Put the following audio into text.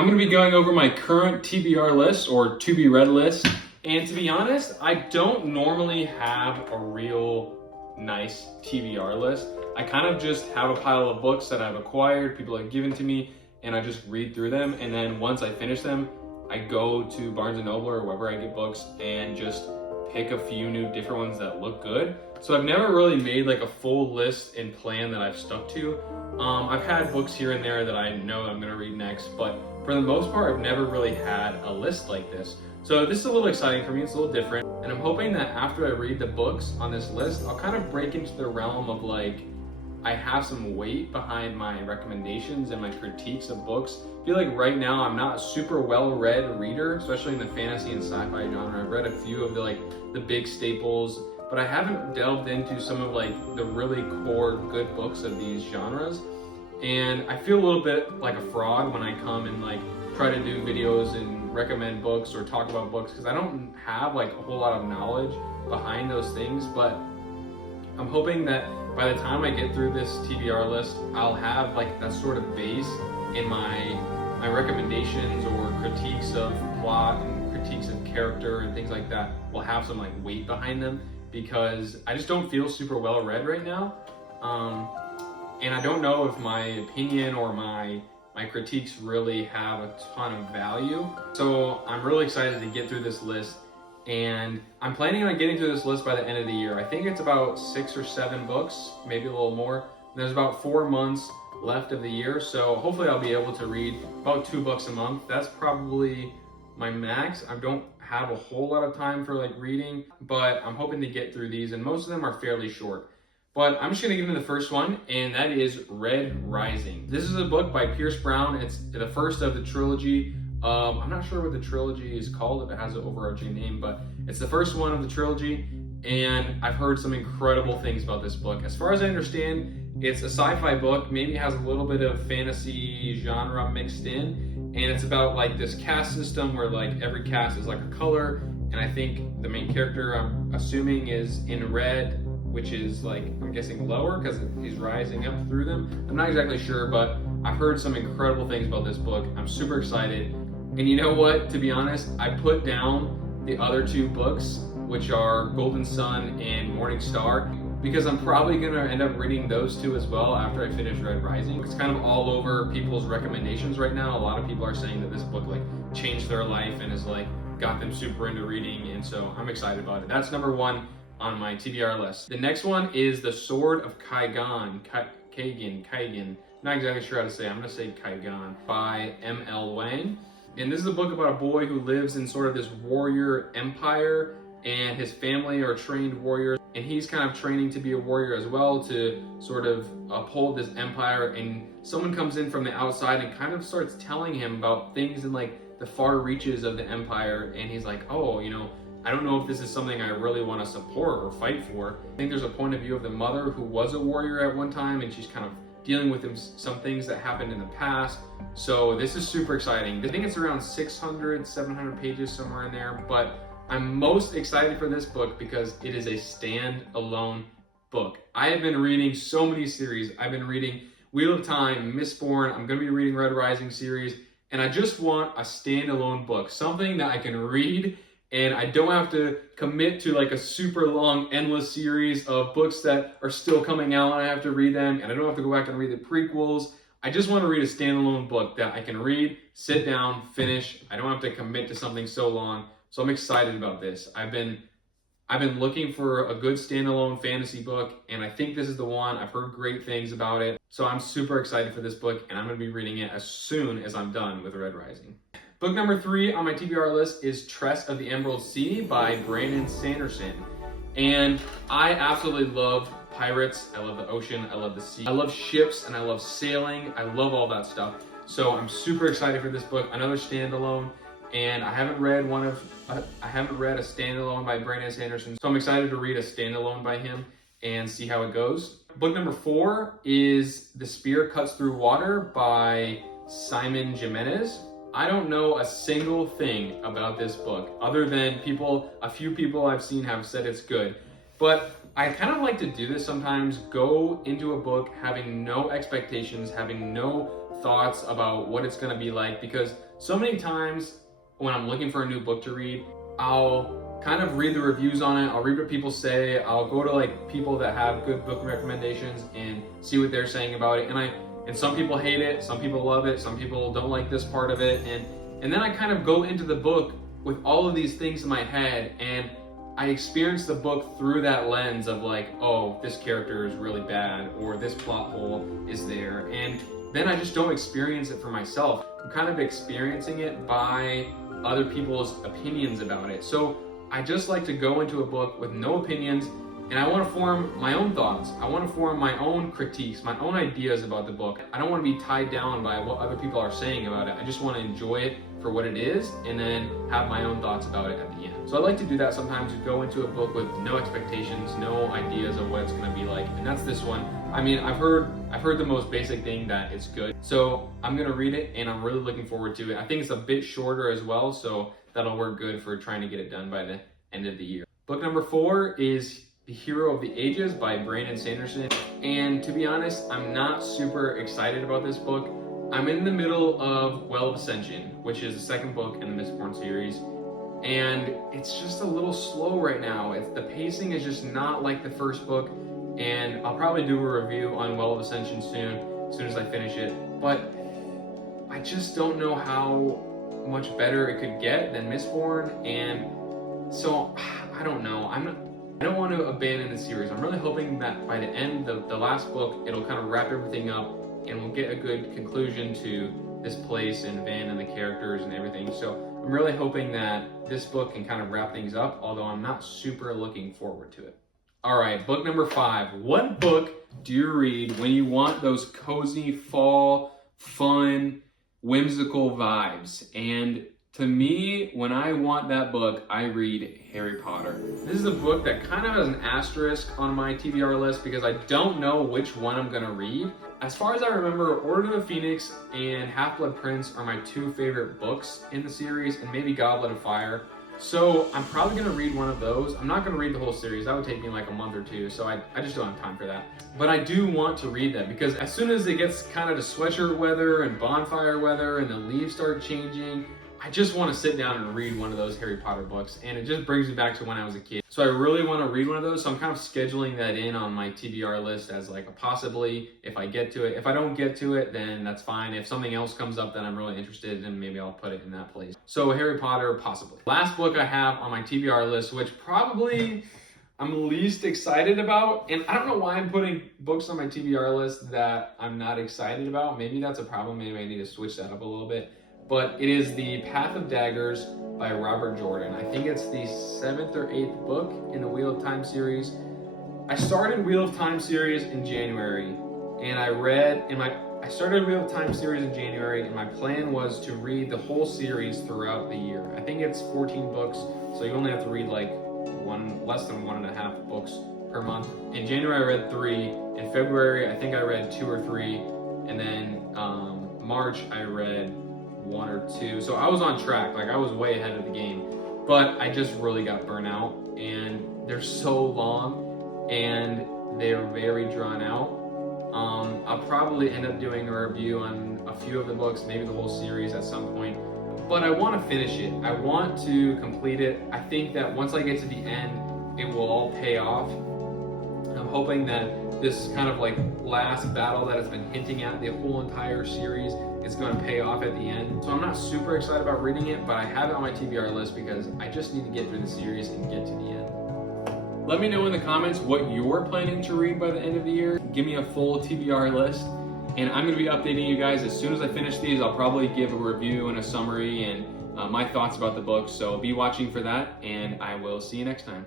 I'm going to be going over my current TBR list or to be read list. And to be honest, I don't normally have a real nice TBR list. I kind of just have a pile of books that I've acquired, people have given to me, and I just read through them. And then once I finish them, I go to Barnes & Noble or wherever I get books and just pick a few new different ones that look good. So I've never really made like a full list and plan that I've stuck to. I've had books here and there that I know I'm gonna read next, but for the most part, I've never really had a list like this. So this is a little exciting for me, it's a little different. And I'm hoping that after I read the books on this list, I'll kind of break into the realm of like, I have some weight behind my recommendations and my critiques of books. I feel like right now I'm not a super well-read reader, especially in the fantasy and sci-fi genre. I've read a few of the big staples, but I haven't delved into some of like the really core good books of these genres. And I feel a little bit like a fraud when I come and like try to do videos and recommend books or talk about books, because I don't have like a whole lot of knowledge behind those things. But I'm hoping that by the time I get through this TBR list, I'll have like that sort of base in my recommendations or critiques of plot and critiques of character and things like that will have some like weight behind them, because I just don't feel super well read right now. And I don't know if my opinion or my critiques really have a ton of value. So I'm really excited to get through this list, and I'm planning on getting through this list by the end of the year. I think it's about 6 or 7 books, maybe a little more. There's about 4 months left of the year, so hopefully I'll be able to read about 2 books a month. That's probably my max. I don't have a whole lot of time for like reading, but I'm hoping to get through these, and most of them are fairly short. But I'm just gonna get into the first one, and that is Red Rising. This is a book by Pierce Brown. It's the first of the trilogy. I'm not sure what the trilogy is called, if it has an overarching name, but it's the first one of the trilogy, and I've heard some incredible things about this book. As far as I understand, it's a sci-fi book, maybe has a little bit of fantasy genre mixed in, and it's about like this caste system where like every caste is like a color, and I think the main character, I'm assuming, is in red, which is like, I'm guessing lower because he's rising up through them. I'm not exactly sure, but I've heard some incredible things about this book. I'm super excited. And you know what, to be honest, I put down the other 2 books, which are Golden Sun and Morning Star, because I'm probably gonna end up reading those 2 as well after I finish Red Rising. It's kind of all over people's recommendations right now. A lot of people are saying that this book like changed their life and has like got them super into reading, and so I'm excited about it. That's number 1 on my TBR list. The next one is The Sword of Kaigan, not exactly sure how to say it. I'm gonna say Kaigan, by M.L. Wang. And this is a book about a boy who lives in sort of this warrior empire, and his family are trained warriors, and he's kind of training to be a warrior as well, to sort of uphold this empire. And someone comes in from the outside and kind of starts telling him about things in like the far reaches of the empire, and he's like, oh, you know, I don't know if this is something I really want to support or fight for. I think there's a point of view of the mother who was a warrior at one time, and she's kind of dealing with some things that happened in the past. So this is super exciting. I think it's around 600, 700 pages, somewhere in there, but I'm most excited for this book because it is a stand-alone book. I have been reading so many series. I've been reading Wheel of Time, Mistborn, I'm gonna be reading Red Rising series, and I just want a standalone book, something that I can read and I don't have to commit to like a super long, endless series of books that are still coming out and I have to read them, and I don't have to go back and read the prequels. I just want to read a standalone book that I can read, sit down, finish. I don't have to commit to something so long. So I'm excited about this. I've been looking for a good standalone fantasy book, and I think this is the one. I've heard great things about it. So I'm super excited for this book, and I'm going to be reading it as soon as I'm done with Red Rising. Book number 3 on my TBR list is Tress of the Emerald Sea by Brandon Sanderson. And I absolutely love pirates. I love the ocean. I love the sea. I love ships and I love sailing. I love all that stuff. So I'm super excited for this book. Another standalone. And I haven't read a standalone by Brandon Sanderson. So I'm excited to read a standalone by him and see how it goes. Book number 4 is The Spear Cuts Through Water by Simon Jimenez. I don't know a single thing about this book other than a few people I've seen have said it's good. But I kind of like to do this sometimes, go into a book having no expectations, having no thoughts about what it's gonna be like, because so many times when I'm looking for a new book to read, I'll kind of read the reviews on it, I'll read what people say, I'll go to like people that have good book recommendations and see what they're saying about it, and some people hate it, some people love it, some people don't like this part of it, and then I kind of go into the book with all of these things in my head, and I experience the book through that lens of like, oh, this character is really bad, or this plot hole is there, and then I just don't experience it for myself. I'm kind of experiencing it by other people's opinions about it. So I just like to go into a book with no opinions, and I want to form my own thoughts. I want to form my own critiques, my own ideas about the book. I don't want to be tied down by what other people are saying about it. I just want to enjoy it for what it is, and then have my own thoughts about it at the end. So I like to do that sometimes, go into a book with no expectations, no ideas of what it's going to be like, and that's this one. I mean, I've heard the most basic thing, that it's good. So I'm going to read it, and I'm really looking forward to it. I think it's a bit shorter as well, so that'll work good for trying to get it done by the end of the year. Book number 4 is The Hero of the Ages by Brendon. And to be honest, I'm not super excited about this book. I'm in the middle of Well of Ascension, which is the second book in the Mistborn series, and it's just a little slow right now. The pacing is just not like the first book, and I'll probably do a review on Well of Ascension soon as I finish it, but I just don't know how much better it could get than Mistborn, and so I don't know. I don't want to abandon the series. I'm really hoping that by the end of the last book, it'll kind of wrap everything up, and we'll get a good conclusion to this place and Van and the characters and everything. So I'm really hoping that this book can kind of wrap things up, although I'm not super looking forward to it. All right, book number 5. What book do you read when you want those cozy fall, fun, whimsical vibes? And to me, when I want that book, I read Harry Potter. This is a book that kind of has an asterisk on my TBR list because I don't know which one I'm gonna read. As far as I remember, Order of the Phoenix and Half-Blood Prince are my 2 favorite books in the series, and maybe Goblet of Fire. So I'm probably gonna read one of those. I'm not gonna read the whole series. That would take me like a month or 2, so I just don't have time for that. But I do want to read that because as soon as it gets kind of to sweatshirt weather and bonfire weather and the leaves start changing, I just want to sit down and read one of those Harry Potter books, and it just brings me back to when I was a kid. So I really want to read one of those, so I'm kind of scheduling that in on my TBR list as like a possibly if I get to it. If I don't get to it, then that's fine. If something else comes up that I'm really interested in, maybe I'll put it in that place. So Harry Potter, possibly. Last book I have on my TBR list, which probably I'm least excited about, and I don't know why I'm putting books on my TBR list that I'm not excited about. Maybe that's a problem. Maybe I need to switch that up a little bit. But it is The Path of Daggers by Robert Jordan. I think it's the 7th or 8th book in the Wheel of Time series. I started Wheel of Time series in January, and I started Wheel of Time series in January, and my plan was to read the whole series throughout the year. I think it's 14 books, so you only have to read like less than 1.5 books per month. In January I read 3, in February I think I read 2 or 3, and then March I read 1 or 2. So I was on track, like I was way ahead of the game, but I just really got burnt out, and they're so long and they're very drawn out. I'll probably end up doing a review on a few of the books, maybe the whole series at some point, but I want to finish it. I want to complete it. I think that once I get to the end, it will all pay off. I'm hoping that this kind of like last battle that has been hinting at the whole entire series is going to pay off at the end. So I'm not super excited about reading it, but I have it on my TBR list because I just need to get through the series and get to the end. Let me know in the comments what you're planning to read by the end of the year. Give me a full TBR list, and I'm going to be updating you guys as soon as I finish these. I'll probably give a review and a summary and my thoughts about the book, so be watching for that, and I will see you next time.